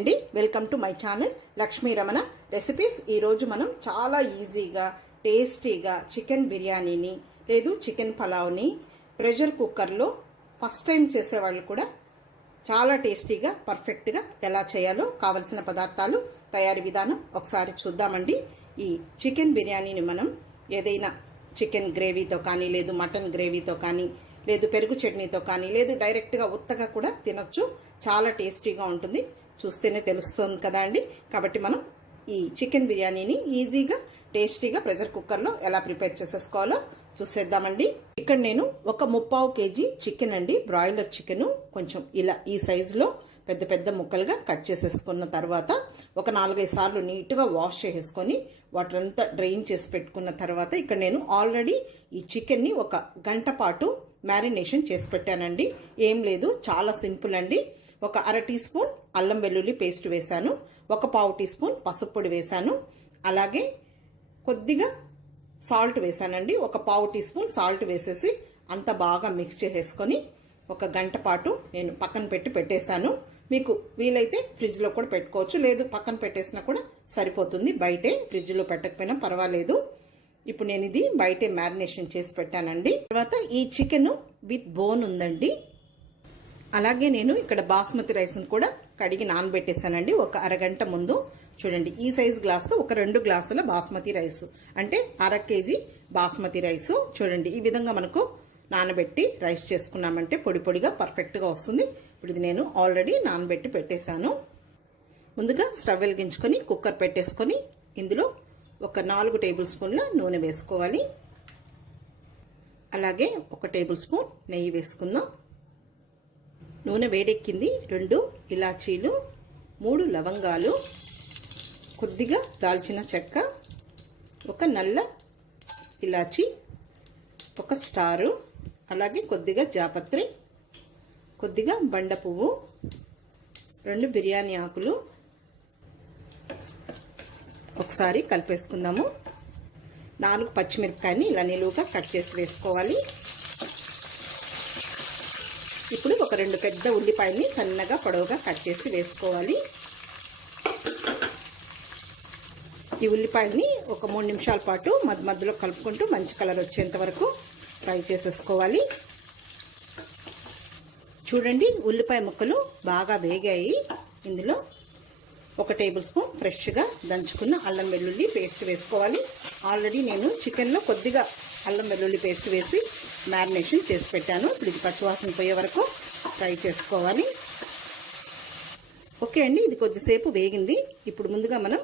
అండి, welcome to my channel Lakshmi Ramana recipes. ఈరోజు మనం చాలా ఈజీగా టేస్టీగా చికెన్ బిర్యానీని లేదు చికెన్ పలావ్ని ప్రెషర్ కుక్కర్లో ఫస్ట్ టైం చేసేవాళ్ళు కూడా చాలా టేస్టీగా పర్ఫెక్ట్గా ఎలా చేయాలో కావలసిన పదార్థాలు తయారీ విధానం ఒకసారి చూద్దామండి. ఈ చికెన్ బిర్యానీని మనం ఏదైనా చికెన్ గ్రేవీతో కానీ లేదు మటన్ గ్రేవీతో కానీ లేదు పెరుగు చట్నీతో కానీ లేదు డైరెక్ట్గా ఉత్తగా కూడా తినొచ్చు. చాలా టేస్టీగా ఉంటుంది, చూస్తేనే తెలుస్తుంది కదా అండి. కాబట్టి మనం ఈ చికెన్ బిర్యానీని ఈజీగా టేస్టీగా ప్రెషర్ కుక్కర్లో ఎలా ప్రిపేర్ చేసేసుకోవాలో చూసేద్దామండి. ఇక్కడ నేను ఒక 3/4 కేజీ చికెన్ అండి, బ్రాయిలర్ చికెన్ కొంచెం ఇలా ఈ సైజులో పెద్ద పెద్ద ముక్కలుగా కట్ చేసేసుకున్న తర్వాత ఒక 4-5 సార్లు నీట్గా వాష్ చేసేసుకొని వాటర్ అంతా డ్రైన్ చేసి పెట్టుకున్న తర్వాత ఇక్కడ నేను ఆల్రెడీ ఈ చికెన్ని ఒక గంట పాటు మ్యారినేషన్ చేసి పెట్టానండి. ఏం లేదు, చాలా సింపుల్ అండి. ఒక 1/2 టీ స్పూన్ అల్లం వెల్లుల్లి పేస్ట్ వేశాను, ఒక 1/4 టీ స్పూన్ పసుపు పొడి వేశాను, అలాగే కొద్దిగా సాల్ట్ వేసానండి. ఒక 1/4 టీ స్పూన్ సాల్ట్ వేసేసి అంత బాగా మిక్స్ చేసేసుకొని ఒక గంట పాటు నేను పక్కన పెట్టేశాను. మీకు వీలైతే ఫ్రిడ్జ్లో కూడా పెట్టుకోవచ్చు, లేదు పక్కన పెట్టేసినా కూడా సరిపోతుంది. బయటే ఫ్రిడ్జ్లో పెట్టకపోయినా పర్వాలేదు. ఇప్పుడు నేను ఇది బయటే మ్యారినేషన్ చేసి పెట్టానండి. తర్వాత ఈ చికెన్ విత్ బోన్ ఉందండి. అలాగే నేను ఇక్కడ బాస్మతి రైస్ను కూడా కడిగి నానబెట్టేశానండి ఒక అరగంట ముందు. చూడండి, ఈ సైజ్ గ్లాస్తో ఒక 2 గ్లాసుల బాస్మతి రైస్ అంటే 1/2 కేజీ బాస్మతి రైసు. చూడండి, ఈ విధంగా మనకు నానబెట్టి రైస్ చేసుకున్నామంటే పొడి పొడిగా పర్ఫెక్ట్గా వస్తుంది. ఇప్పుడు ఇది నేను ఆల్రెడీ నానబెట్టి పెట్టేశాను. ముందుగా స్టవ్ వెలిగించుకొని కుక్కర్ పెట్టేసుకొని ఇందులో ఒక 4 టేబుల్ స్పూన్ల నూనె వేసుకోవాలి. అలాగే 1 టేబుల్ స్పూన్ నెయ్యి వేసుకుందాం. నూనె వేడెక్కింది. 2 ఇలాచీలు, 3 లవంగాలు, కొద్దిగా దాల్చిన చెక్క, ఒక నల్ల ఇలాచి, ఒక స్టారు, అలాగే కొద్దిగా జాపత్రి, కొద్దిగా బండ పువ్వు, 2 బిర్యానీ ఆకులు. ఒకసారి కలిపేసుకుందాము. 4 పచ్చిమిరపకాయని ఇలా నిలువుగా కట్ చేసి వేసుకోవాలి. ఇప్పుడు ఒక 2 పెద్ద ఉల్లిపాయని సన్నగా పొడవుగా కట్ చేసి వేసుకోవాలి. ఈ ఉల్లిపాయని ఒక 3 నిమిషాల పాటు మధ్యలో కలుపుకుంటూ మంచి కలర్ వచ్చేంత వరకు ఫ్రై చేసేసుకోవాలి. చూడండి, ఉల్లిపాయ ముక్కలు బాగా వేగాయి. ఇందులో 1 టేబుల్ స్పూన్ ఫ్రెష్గా దంచుకున్న అల్లం వెల్లుల్లి పేస్ట్ వేసుకోవాలి. ఆల్రెడీ నేను చికెన్లో కొద్దిగా అల్లం వెల్లుల్లి పేస్ట్ వేసి మ్యారినేషన్ చేసి పెట్టాను. ఇప్పుడు ఇది పచ్చివాసన పోయే వరకు ఫ్రై చేసుకోవాలి. ఓకే అండి, ఇది కొద్దిసేపు వేగింది. ఇప్పుడు ముందుగా మనం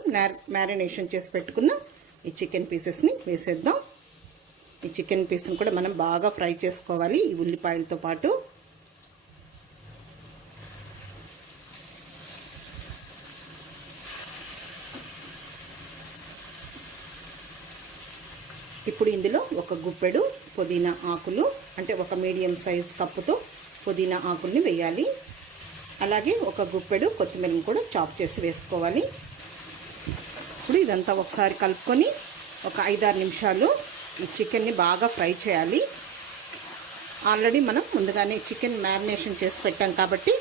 మ్యారినేషన్ చేసి పెట్టుకున్న ఈ చికెన్ పీసెస్ని వేసేద్దాం. ఈ చికెన్ పీస్ని కూడా మనం బాగా ఫ్రై చేసుకోవాలి ఈ ఉల్లిపాయలతో పాటు. ఇప్పుడు ఇందులో ఒక గుప్పెడు పుదీనా ఆకులు అంటే ఒక మీడియం సైజ్ కప్పుతో పుదీనా ఆకుల్ని వేయాలి. అలాగే ఒక గుప్పెడు కొత్తిమీరని కూడా చాప్ చేసి వేసుకోవాలి. ఇప్పుడు ఇదంతా ఒకసారి కలుపుకొని ఒక 5-6 నిమిషాలు ఈ చికెన్ని బాగా ఫ్రై చేయాలి. ఆల్రెడీ మనం ముందుగానే చికెన్ మ్యారినేషన్ చేసి పెట్టాం కాబట్టి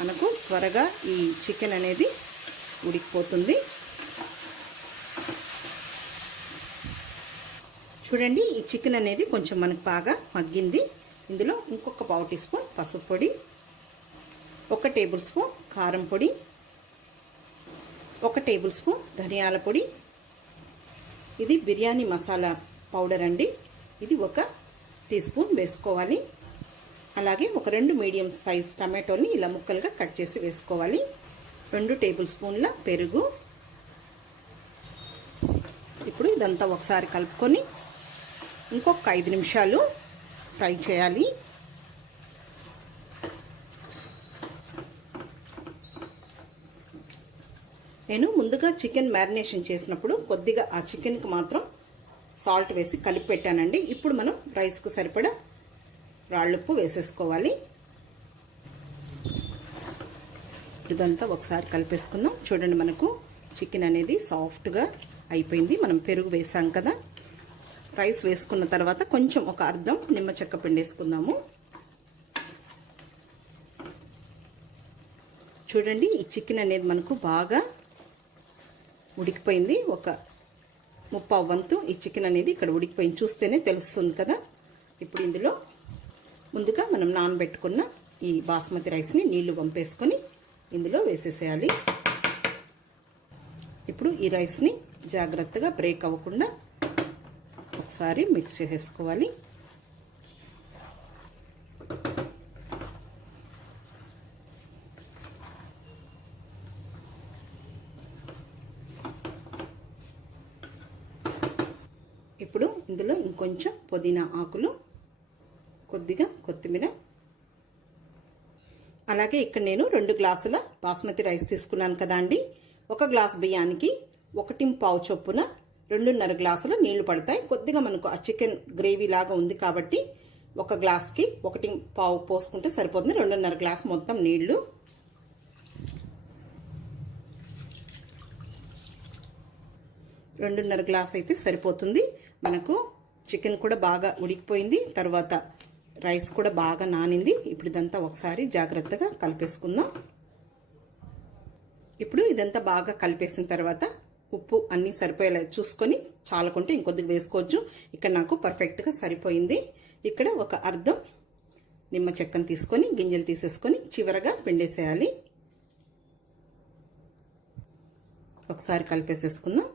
మనకు త్వరగా ఈ చికెన్ అనేది ఉడికిపోతుంది. చూడండి, ఈ చికెన్ అనేది కొంచెం మనకు బాగా మగ్గింది. ఇందులో ఇంకొక 1/4 టీ స్పూన్ పసుపు పొడి, 1 టేబుల్ స్పూన్ కారం పొడి, 1 టేబుల్ స్పూన్ ధనియాల పొడి, ఇది బిర్యానీ మసాలా పౌడర్ అండి, ఇది 1 టీ స్పూన్ వేసుకోవాలి. అలాగే ఒక 2 మీడియం సైజ్ టమాటోని ఇలా ముక్కలుగా కట్ చేసి వేసుకోవాలి. 2 టేబుల్ స్పూన్ల పెరుగు. ఇప్పుడు ఇదంతా ఒకసారి కలుపుకొని ఇంకొక 5 నిమిషాలు ఫ్రై చేయాలి. నేను ముందుగా చికెన్ మ్యారినేషన్ చేసినప్పుడు కొద్దిగా ఆ చికెన్కి మాత్రం సాల్ట్ వేసి కలిపి పెట్టానండి. ఇప్పుడు మనం రైస్కు సరిపడా రాళ్ళుప్పు వేసేసుకోవాలి. ఇదంతా ఒకసారి కలిపేసుకుందాం. చూడండి, మనకు చికెన్ అనేది సాఫ్ట్గా అయిపోయింది. మనం పెరుగు వేసాం కదా. రైస్ వేసుకున్న తర్వాత కొంచెం ఒక అర్ధం నిమ్మ చెక్క పిండేసుకుందాము. చూడండి, ఈ చికెన్ అనేది మనకు బాగా ఉడికిపోయింది. ఒక 3/4 వంతు ఈ చికెన్ అనేది ఇక్కడ ఉడికిపోయింది, చూస్తేనే తెలుస్తుంది కదా. ఇప్పుడు ఇందులో ముందుగా మనం నానబెట్టుకున్న ఈ బాస్మతి రైస్ని నీళ్లు వంపేసుకొని ఇందులో వేసేసేయాలి. ఇప్పుడు ఈ రైస్ని జాగ్రత్తగా బ్రేక్ అవ్వకుండా ఒకసారి మిక్స్ చేసేసుకోవాలి. ఇప్పుడు ఇందులో ఇంకొంచెం పుదీనా ఆకులు, కొద్దిగా కొత్తిమీర, అలాగే ఇక్కడ నేను 2 గ్లాసుల బాస్మతి రైస్ తీసుకున్నాను కదా అండి. 1 గ్లాస్ బియ్యానికి 1.5 చొప్పున 2.5 గ్లాసుల నీళ్లు పడతాయి. కొద్దిగా మనకు ఆ చికెన్ గ్రేవీ లాగా ఉంది కాబట్టి 1 గ్లాస్కి 1.5 పోసుకుంటే సరిపోతుంది. 2.5 గ్లాస్ మొత్తం నీళ్లు. రెండున్నర గ్లాస్ అయితే సరిపోతుంది. మనకు చికెన్ కూడా బాగా ఉడికిపోయింది, తర్వాత రైస్ కూడా బాగా నానింది. ఇప్పుడు ఇదంతా ఒకసారి జాగ్రత్తగా కలిపేసుకుందాం. ఇప్పుడు ఇదంతా బాగా కలిపేసిన తర్వాత ఉప్పు అన్నీ సరిపోయేలా చూసుకొని, చాలకుంటే ఇంకొద్దిగా వేసుకోవచ్చు. ఇక్కడ నాకు పర్ఫెక్ట్గా సరిపోయింది. ఇక్కడ ఒక అర్ధం నిమ్మ చెక్కను తీసుకొని గింజలు తీసేసుకొని చివరగా పిండేసేయాలి. ఒకసారి కలిపేసేసుకుందాం.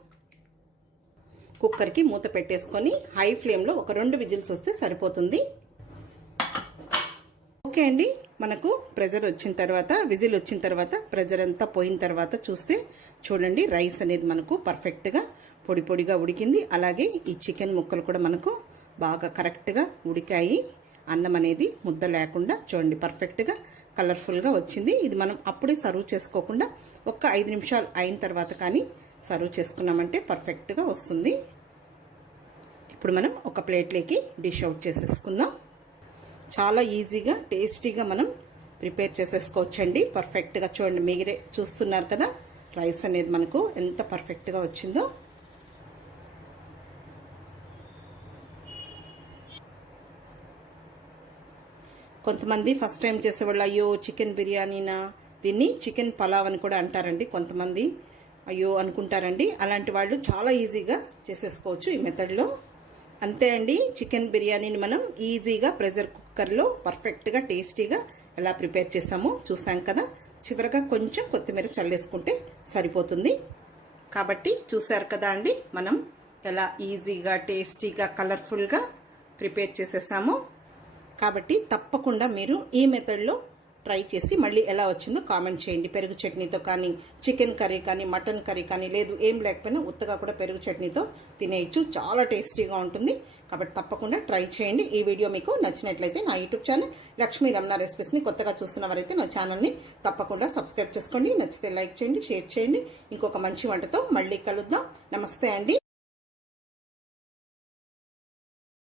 కుక్కర్కి మూత పెట్టేసుకొని హై ఫ్లేమ్లో ఒక 2 విజిల్స్ వస్తే సరిపోతుంది. ఓకే అండి, మనకు ప్రెజర్ వచ్చిన తర్వాత, విజిల్ వచ్చిన తర్వాత, ప్రెజర్ అంతా పోయిన తర్వాత చూస్తే చూడండి, రైస్ అనేది మనకు పర్ఫెక్ట్గా పొడి పొడిగా ఉడికింది. అలాగే ఈ చికెన్ ముక్కలు కూడా మనకు బాగా కరెక్ట్గా ఉడికాయి. అన్నం అనేది ముద్ద లేకుండా చూడండి పర్ఫెక్ట్గా కలర్ఫుల్గా వచ్చింది. ఇది మనం అప్పుడే సర్వ్ చేసుకోకుండా ఒక 5 నిమిషాలు అయిన తర్వాత కానీ సర్వ్ చేసుకున్నామంటే పర్ఫెక్ట్గా వస్తుంది. ఇప్పుడు మనం ఒక ప్లేట్లోకి డిష్ అవుట్ చేసేసుకుందాం. చాలా ఈజీగా టేస్టీగా మనం ప్రిపేర్ చేసేసుకోవచ్చండి. పర్ఫెక్ట్గా చూడండి, మీరే చూస్తున్నారు కదా రైస్ అనేది మనకు ఎంత పర్ఫెక్ట్గా వచ్చిందో. కొంతమంది ఫస్ట్ టైం చేసేవాళ్ళు అయ్యో చికెన్ బిర్యానీనా, దీన్ని చికెన్ పలావ్ అని కూడా అంటారండి కొంతమంది, అయ్యో అనుకుంటారండి. అలాంటి వాళ్ళు చాలా ఈజీగా చేసేసుకోవచ్చు ఈ మెథడ్లో. అంతే అండి, చికెన్ బిర్యానీని మనం ఈజీగా ప్రెషర్ కుక్కర్లో పర్ఫెక్ట్గా టేస్టీగా ఎలా ప్రిపేర్ చేసామో చూసాం కదా. చివరగా కొంచెం కొత్తిమీర చల్లేసుకుంటే సరిపోతుంది. కాబట్టి చూసారు కదా అండి, మనం ఎలా ఈజీగా టేస్టీగా కలర్ఫుల్గా ప్రిపేర్ చేసేసామో. కాబట్టి తప్పకుండా మీరు ఈ మెథడ్లో ట్రై చేసి మళ్ళీ ఎలా వచ్చిందో కామెంట్ చేయండి. పెరుగు చట్నీతో కానీ, చికెన్ కర్రీ కానీ, మటన్ కర్రీ కానీ, లేదు ఏం లేకపోయినా ఉత్తగా కూడా పెరుగు చట్నీతో తినేయచ్చు, చాలా టేస్టీగా ఉంటుంది. కాబట్టి తప్పకుండా ట్రై చేయండి. ఈ వీడియో మీకు నచ్చినట్లయితే నా యూట్యూబ్ ఛానల్ లక్ష్మీ రమణ రెసిపీస్ని కొత్తగా చూస్తున్నవారైతే నా ఛానల్ని తప్పకుండా సబ్స్క్రైబ్ చేసుకోండి. నచ్చితే లైక్ చేయండి, షేర్ చేయండి. ఇంకొక మంచి వంటతో మళ్ళీ కలుద్దాం. నమస్తే అండి.